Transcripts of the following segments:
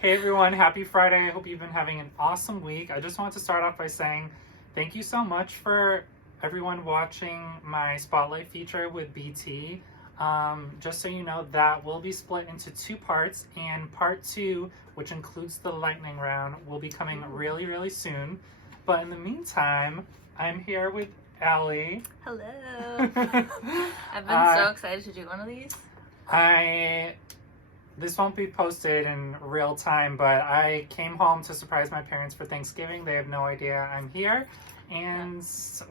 Hey everyone, happy Friday. I hope you've been having an awesome week. I just want to start off by saying thank you so much for everyone watching my Spotlight feature with BT. Just so you know, that will be split into two parts, and part two, which includes the lightning round, will be coming really, really soon. But in the meantime, I'm here with Alli. Hello. I've been so excited to do one of these. This won't be posted in real time, but I came home to surprise my parents for Thanksgiving. They have no idea I'm here. And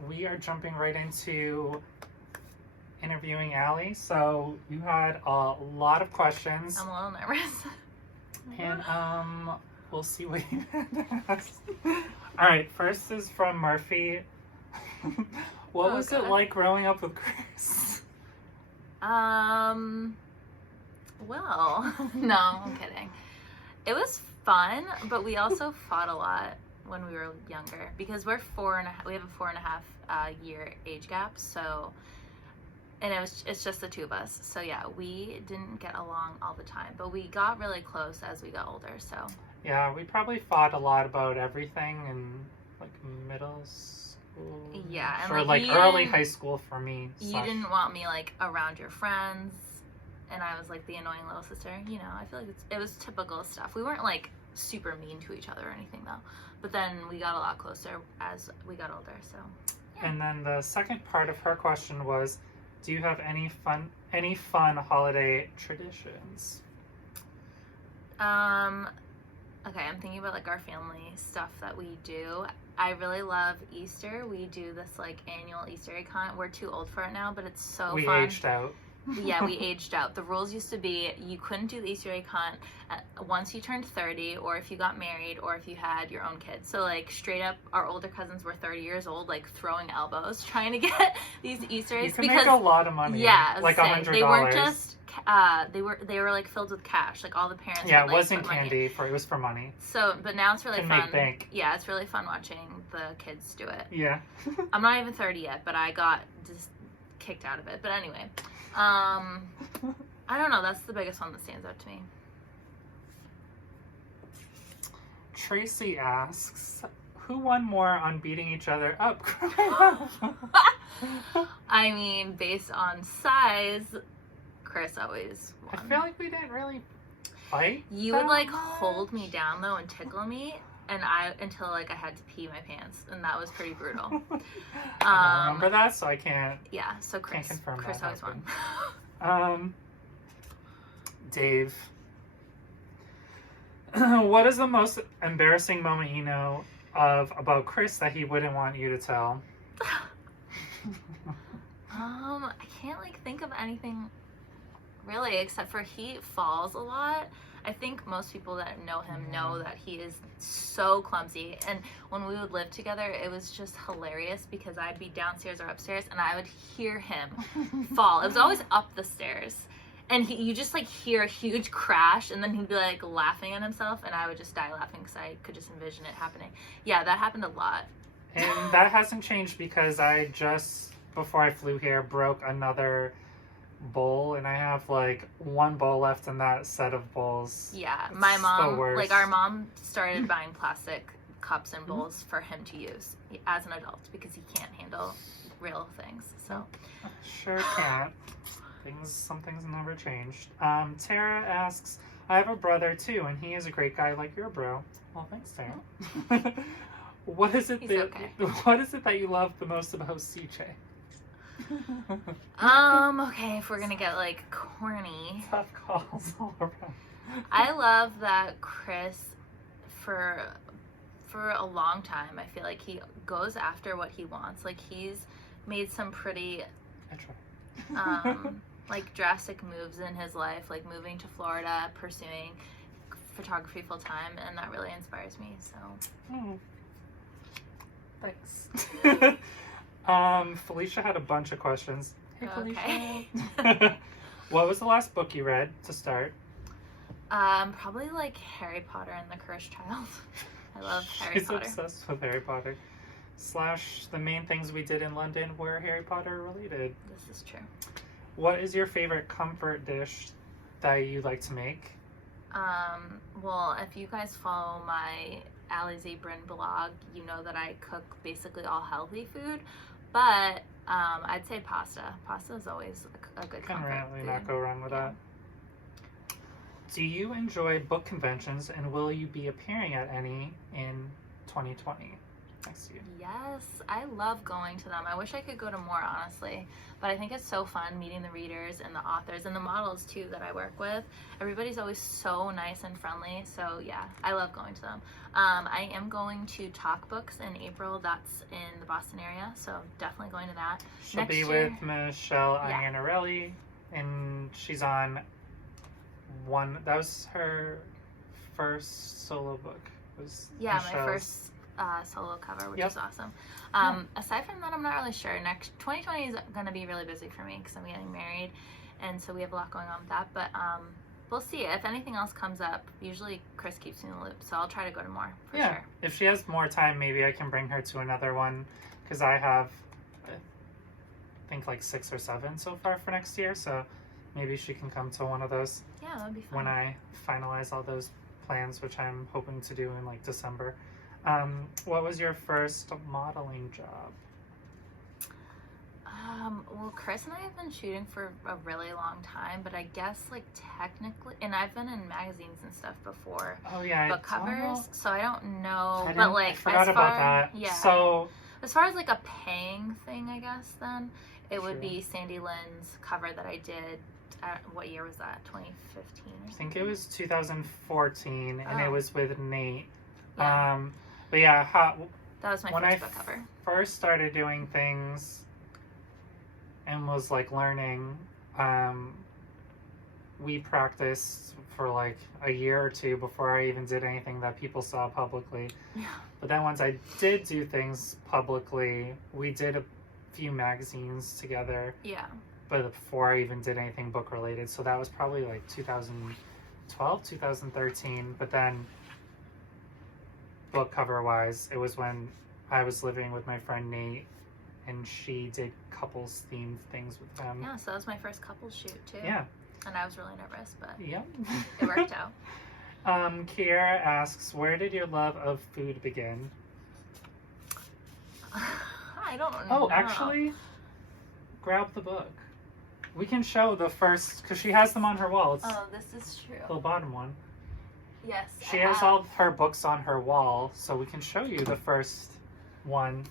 we are jumping right into interviewing Alli. So you had a lot of questions. I'm a little nervous. And we'll see what you asked. All right, first is from Murphy. What was it like growing up with Chris? Well, no, I'm kidding. It was fun, but we also fought a lot when we were younger because we have a 4.5 year age gap. So, and it's just the two of us. So yeah, we didn't get along all the time, but we got really close as we got older. So yeah, we probably fought a lot about everything in like middle school. Yeah, and or like early high school for me. You didn't want me like around your friends. And I was like the annoying little sister, you know. I feel like it was typical stuff. We weren't like super mean to each other or anything though. But then we got a lot closer as we got older. So. Yeah. And then the second part of her question was, do you have any fun holiday traditions? Okay, I'm thinking about like our family stuff that we do. I really love Easter. We do this like annual Easter egg hunt. We're too old for it now, but it's so fun. We aged out. Yeah, we aged out. The rules used to be you couldn't do the Easter egg hunt once you turned 30, or if you got married, or if you had your own kids. So like straight up, our older cousins were 30 years old, like throwing elbows trying to get these Easter eggs. You can make a lot of money. Yeah, like $100. They weren't just they were like filled with cash. Like all the parents. Yeah, would, it wasn't candy. It was for money. So, but now it's really fun. Make bank. Yeah, it's really fun watching the kids do it. Yeah. I'm not even 30 yet, but I got just kicked out of it. But anyway. I don't know. That's the biggest one that stands out to me. Tracy asks, who won more on beating each other up? I mean, based on size, Chris always won. I feel like we didn't really fight. You would like hold me down though and tickle me, and until like I had to pee my pants, and that was pretty brutal. I don't remember that, so I can't. Yeah, so Chris always won. Dave, what is the most embarrassing moment you know of about Chris that he wouldn't want you to tell? I can't like think of anything really, except for he falls a lot. I think most people that know him know that he is so clumsy. And when we would live together, it was just hilarious because I'd be downstairs or upstairs and I would hear him fall. It was always up the stairs. And you just like hear a huge crash, and then he'd be like laughing at himself, and I would just die laughing because I could just envision it happening. Yeah, that happened a lot. And that hasn't changed because I just, before I flew here, broke another bowl, and I have like one bowl left in that set of bowls. Yeah, my mom, like our mom started buying plastic cups and bowls for him to use as an adult because he can't handle real things. So sure can't. Some things never changed. Tara asks, I have a brother too, and he is a great guy like your bro. Well, thanks, Tara. What is it that you love the most about CJ? Okay, if we're gonna get like corny. Tough calls all around. I love that Chris, for a long time, I feel like he goes after what he wants. Like he's made some pretty like drastic moves in his life, like moving to Florida, pursuing photography full time, and that really inspires me. So thanks. Felicia had a bunch of questions. Hey, Felicia. What was the last book you read to start? Probably like Harry Potter and the Cursed Child. I love Harry Potter. She's obsessed with Harry Potter. / the main things we did in London were Harry Potter related. This is true. What is your favorite comfort dish that you like to make? Well, if you guys follow my Alli Theresa blog, you know that I cook basically all healthy food, but I'd say pasta. Pasta is always a good Can comfort really food. not go wrong with that. Do you enjoy book conventions, and will you be appearing at any in 2020 next year? Yes, I love going to them. I wish I could go to more, honestly, but I think it's so fun meeting the readers and the authors and the models too that I work with. Everybody's always so nice and friendly, so yeah, I love going to them. I am going to Talk Books in April. That's in the Boston area, so definitely going to that. She'll Next be year- with Michelle Yeah. Iannarelli, and she's on that was her first solo book. Was Yeah, my Michelle's. first solo cover, which Yep. is awesome. Aside from that, I'm not really sure. Next 2020 is going to be really busy for me because I'm getting married, and so we have a lot going on with that. But we'll see. If anything else comes up, usually Chris keeps me in the loop, so I'll try to go to more for Yeah, sure. if she has more time, maybe I can bring her to another one, because I have, I think, like 6 or 7 so far for next year. So maybe she can come to one of those Yeah, that'd be fun. when I finalize all those plans, which I'm hoping to do in like December. What was your first modeling job? Well, Chris and I have been shooting for a really long time, but I guess like technically, and I've been in magazines and stuff before, Oh yeah, book covers, so I don't know. I But like, forgot as about far, that. yeah. So As far as like a paying thing, I guess then it would Sure. be Sandy Lynn's cover that I did. What year was that? 2015 or I something? think it was 2014, and it Oh. was with Nate. Yeah. But yeah, That was my when first I book cover. first started doing things and was like learning, we practiced for like a year or 2 before I even did anything that people saw publicly. Yeah. But then once I did do things publicly, we did a few magazines together, Yeah. but before I even did anything book related. So that was probably like 2012, 2013. But then book cover wise, it was when I was living with my friend Nate, and she did couples themed things with them. Yeah, so that was my first couple shoot too. Yeah. And I was really nervous, but Yep. it worked out. Kiara asks, where did your love of food begin? I don't know. Oh, actually, grab the book. We can show the first, because she has them on her wall. It's Oh, this is true. the bottom one. Yes. She I has have. all her books on her wall, so we can show you the first one.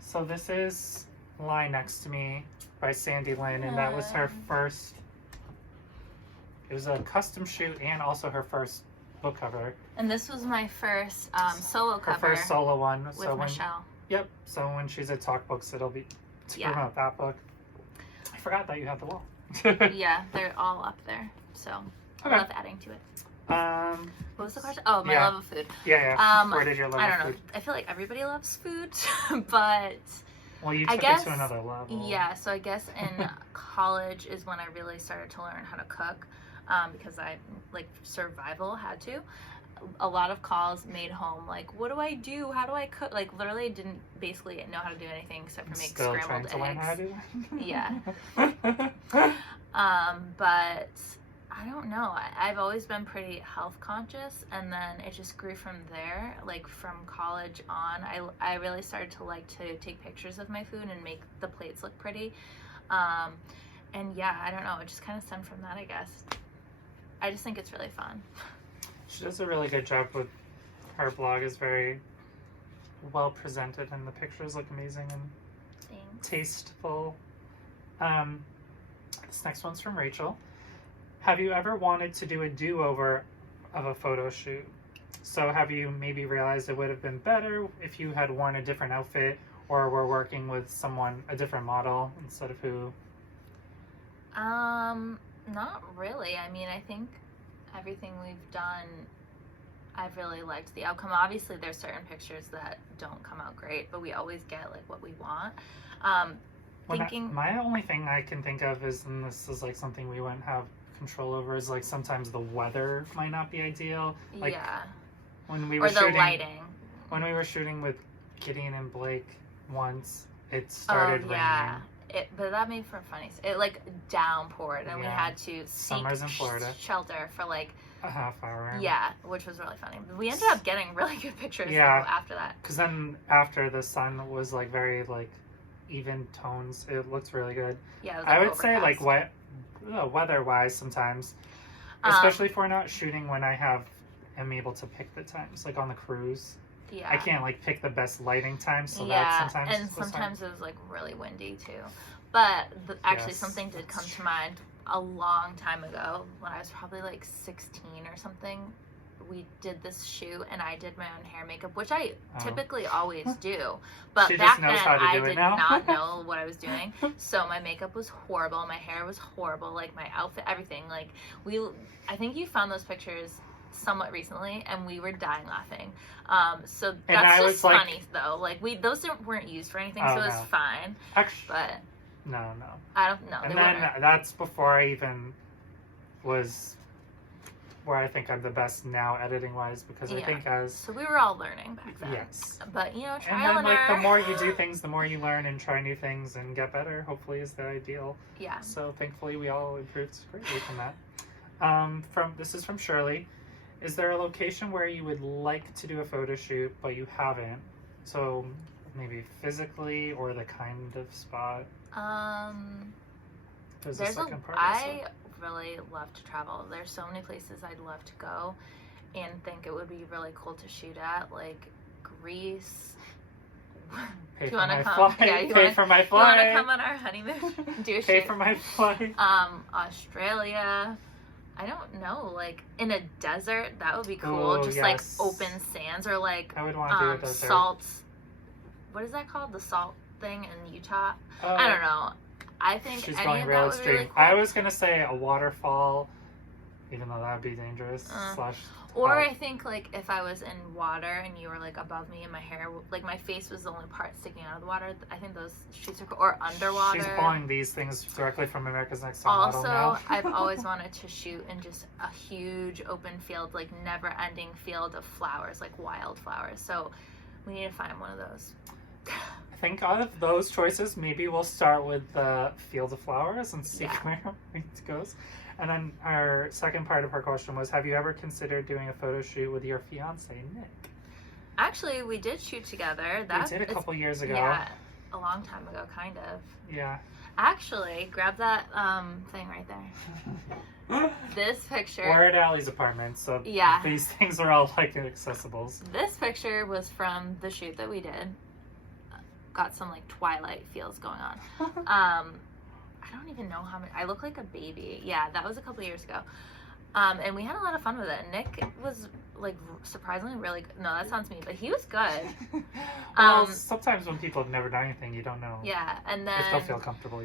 So this is Lie Next to Me by Sandy Lynn, and that was her first. It was a custom shoot and also her first book cover. And this was my first solo Her cover first solo one. with So when, Michelle. yep. So when she's at Talk Books, it'll be to Yeah. promote that book. I forgot that you had the wall. Yeah, they're all up there. So I Okay. love adding to it. What was the question? Oh, my Yeah. love of food. Yeah. Where did your love I of don't know. food? I feel like everybody loves food, but Well, you I took guess, it to another level. yeah. So I guess in college is when I really started to learn how to cook, because I like survival had to. A lot of calls made home like, what do I do? How do I cook? Like literally didn't basically know how to do anything except for make Still trying scrambled to learn how to eggs. do Yeah. But I don't know. I've always been pretty health conscious, and then it just grew from there. Like from college on, I really started to like to take pictures of my food and make the plates look pretty. And yeah, I don't know. It just kind of stemmed from that, I guess. I just think it's really fun. She does a really good job with her blog. Is very well presented, and the pictures look amazing and Thanks. tasteful. This next one's from Rachel. Have you ever wanted to do a do-over of a photo shoot? So have you maybe realized it would have been better if you had worn a different outfit, or were working with a different model instead of who? Not really. I mean, I think everything we've done, I've really liked the outcome. Obviously, there's certain pictures that don't come out great, but we always get like what we want. My only thing I can think of is, and this is like something we wouldn't have control over, is like sometimes the weather might not be ideal. Like yeah. when we Or were the shooting, lighting. when we were shooting with Gideon and Blake once, it started raining. But that made for funny. It like downpoured, and we Yeah. had to seek Summers in Florida. shelter for like a half hour. Yeah, which was really funny. We ended up getting really good pictures though, after that. Because then after the sun was like very like even tones, it looked really good. Yeah, it was, I would overcast. say like weather-wise sometimes, especially if we're not shooting when am able to pick the times, like on the cruise. Yeah. I can't like pick the best lighting time, so yeah, that's sometimes it was like really windy too. But actually, something did come to mind a long time ago when I was probably like 16 or something. We did this shoot and I did my own hair and makeup, which I typically always do. But She back just knows then how to I do it did now. not know what I was doing. So my makeup was horrible, my hair was horrible, like my outfit, everything. Like I think you found those pictures somewhat recently and we were dying laughing. So that's just funny though. Like those weren't used for anything, so it was fine. Actually, but no. I don't know. And then that's before I even was where I think I'm the best now editing wise, because I think so we were all learning back then. Yes. But trial and then error. The more you do things, the more you learn and try new things and get better, hopefully, is the ideal. Yeah. So thankfully we all improved greatly from that. This is from Shirley. Is there a location where you would like to do a photo shoot but you haven't? So maybe physically or the kind of spot? There's a second part I really love to travel. There's so many places I'd love to go and think it would be really cool to shoot at, like Greece. Pay for my flight. Pay for my flight. You want to come on our honeymoon? Do a shoot. Pay for my flight. Australia. I don't know, like in a desert, that would be cool. Ooh, just like open sands or like I would want to do a desert. Salt. What is that called? The salt thing in Utah? I don't know. I think she's any going of real that would be extreme. really cool. I was gonna say a waterfall, even though that would be dangerous. Or I think like if I was in water and you were like above me and my hair, like my face was the only part sticking out of the water. I think those shoots are cool. Or underwater. She's pulling these things directly from America's Next Top Model now. Also, I've always wanted to shoot in just a huge open field, like never-ending field of flowers, like wildflowers. So we need to find one of those. I think out of those choices, maybe we'll start with the Field of Flowers and see where it goes. And then our second part of her question was, have you ever considered doing a photo shoot with your fiance, Nick? Actually, we did shoot together. We did a couple years ago. Yeah, a long time ago, kind of. Yeah. Actually, grab that thing right there. This picture. We're at Alli's apartment, so these things are all like accessibles. This picture was from the shoot that we did. Got some like Twilight feels going on. I don't even know how many. I look like a baby. Yeah, that was a couple years ago. And we had a lot of fun with it. Nick was like surprisingly really good. No, that sounds mean, but he was good. Well, sometimes when people have never done anything, you don't know. Yeah, and then if they'll feel comfortable.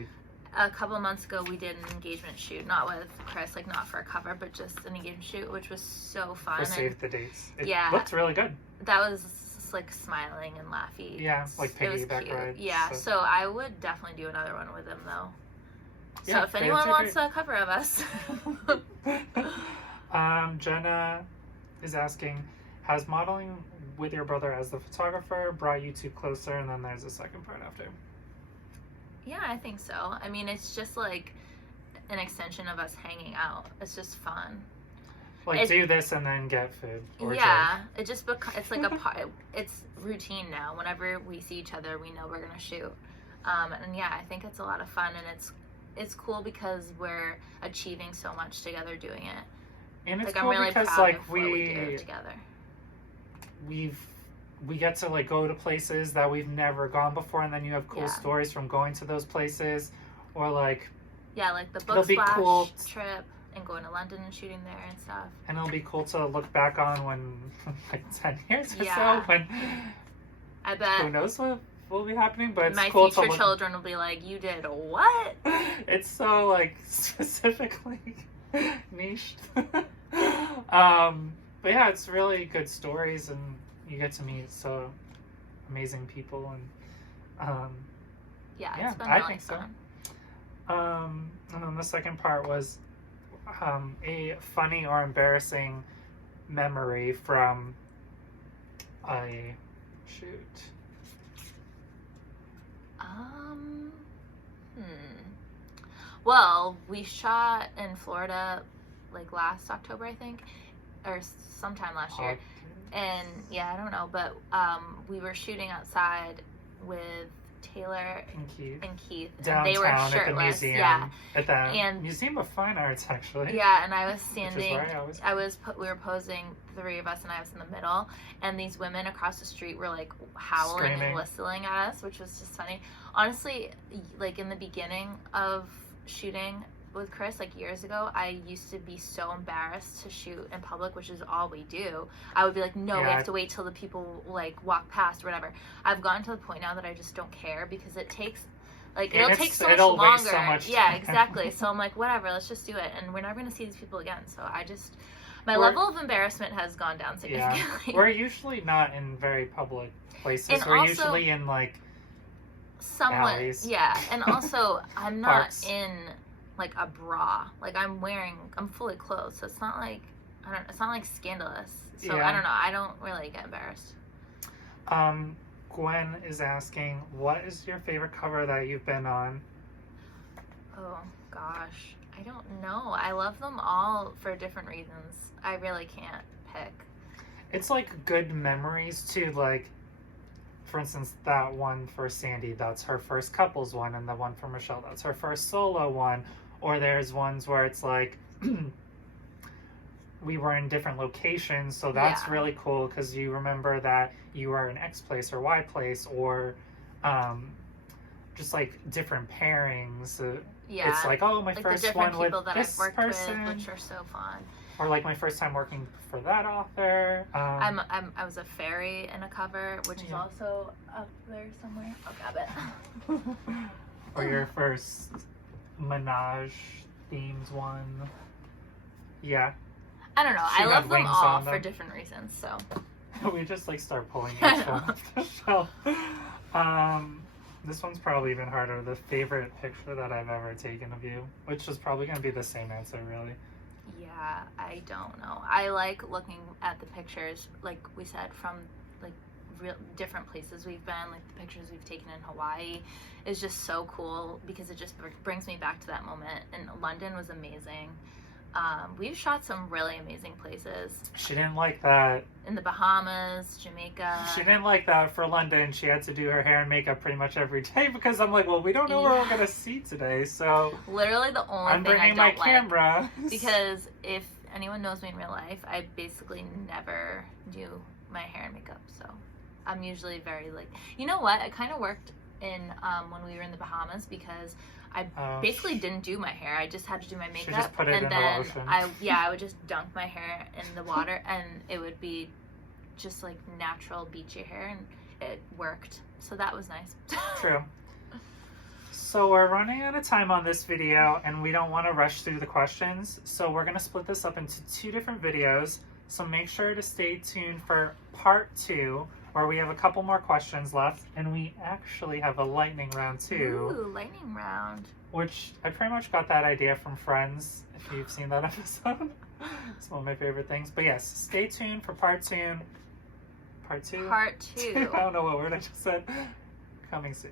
A couple of months ago, we did an engagement shoot, not with Chris, like not for a cover, but just an engagement shoot, which was so fun. Save the dates. It yeah, looked really good. That was like smiling and laughy. Yeah, like piggyback rides. Yeah, so I would definitely do another one with him though. So yeah, if anyone wants a cover of us. Jenna is asking, has modeling with your brother as the photographer brought you two closer? And then there's a second part after. Yeah, I think so. I mean, it's just like an extension of us hanging out. It's just fun. Like do this and then get food. Or it just it's like a part. It's routine now. Whenever we see each other, we know we're gonna shoot. And yeah, I think it's a lot of fun, and it's cool because we're achieving so much together doing it. And it's like, cool I'm really because proud like of what we do together. We get to like go to places that we've never gone before, and then you have cool stories from going to those places, or like like the book splash trip and going to London and shooting there and stuff. And it'll be cool to look back on when like 10 years or so, when I bet who knows what will be happening, but it's my cool future children will be like, you did what? It's so like specifically niched. But yeah, it's really good stories, and you get to meet so amazing people, and it's been really fun. And then the second part was a funny or embarrassing memory from a shoot. Well, we shot in Florida like last October, I think, or sometime last year. And yeah, I don't know, but we were shooting outside with Taylor and Keith, and downtown they were shirtless. At the museum, yeah, at the and Museum of Fine Arts, actually. Yeah, and I was standing. Which is where we were posing, the three of us, and I was in the middle. And these women across the street were like howling Screaming. and whistling at us, which was just funny. Honestly, like in the beginning of shooting with Chris, like years ago, I used to be so embarrassed to shoot in public, which is all we do. I would be like, no, we have to wait till the people like walk past or whatever. I've gotten to the point now that I just don't care, because it takes like it'll take so much longer. Waste so much yeah, time. exactly. So I'm like, whatever, let's just do it, and we're never gonna see these people again. So my level of embarrassment has gone down significantly. Yeah. We're usually not in very public places. And we're also, usually in like somewhat alleys. Yeah, and also I'm not Parks. in like a bra. Like I'm fully clothed, so it's not like it's not like scandalous. So Yeah. I don't know. I don't really get embarrassed. Gwen is asking, what is your favorite cover that you've been on? Oh gosh, I don't know. I love them all for different reasons. I really can't pick. It's like good memories too. Like, for instance, that one for Sandy, that's her first couples one, and the one for Michelle, that's her first solo one. Or there's ones where it's like we were in different locations, so that's really cool because you remember that you were in X place or Y place, or just like different pairings. Yeah, it's like, oh, my like first the different one with people that this I've worked person, with, which are so fun. or like my first time working for that author. I was a fairy in a cover, which is also up there somewhere. I'll grab it. Or your first Menage themed one. Yeah. I don't know. She I had love them wings all on for them. different reasons. So We just like start pulling each one off the shelf. This one's probably even harder. The favorite picture that I've ever taken of you, which is probably going to be the same answer, really. yeah, I don't know. I like looking at the pictures, like we said, from like real different places we've been. Like the pictures we've taken in Hawaii is just so cool because it just brings me back to that moment. And London was amazing. We've shot some really amazing places. She didn't like that. In the Bahamas, Jamaica. She didn't like that for London. She had to do her hair and makeup pretty much every day because I'm like, well, we don't know where we're going to see today, so... Literally the only I'm thing I bringing don't my camera. Because if anyone knows me in real life, I basically never do my hair and makeup, so I'm usually very like... You know what? It kind of worked in when we were in the Bahamas because I basically didn't do my hair. I just had to do my makeup. She just put it and in then the ocean. I would just dunk my hair in the water and it would be just like natural beachy hair, and it worked. So that was nice. True. So we're running out of time on this video and we don't want to rush through the questions. So we're going to split this up into 2 different videos. So make sure to stay tuned for part 2, where we have a couple more questions left, and we actually have a lightning round too. Ooh, lightning round. Which I pretty much got that idea from Friends, if you've seen that episode. It's one of my favorite things. But yes, stay tuned for part 2. Part 2? Part 2. I don't know what word I just said. Coming soon.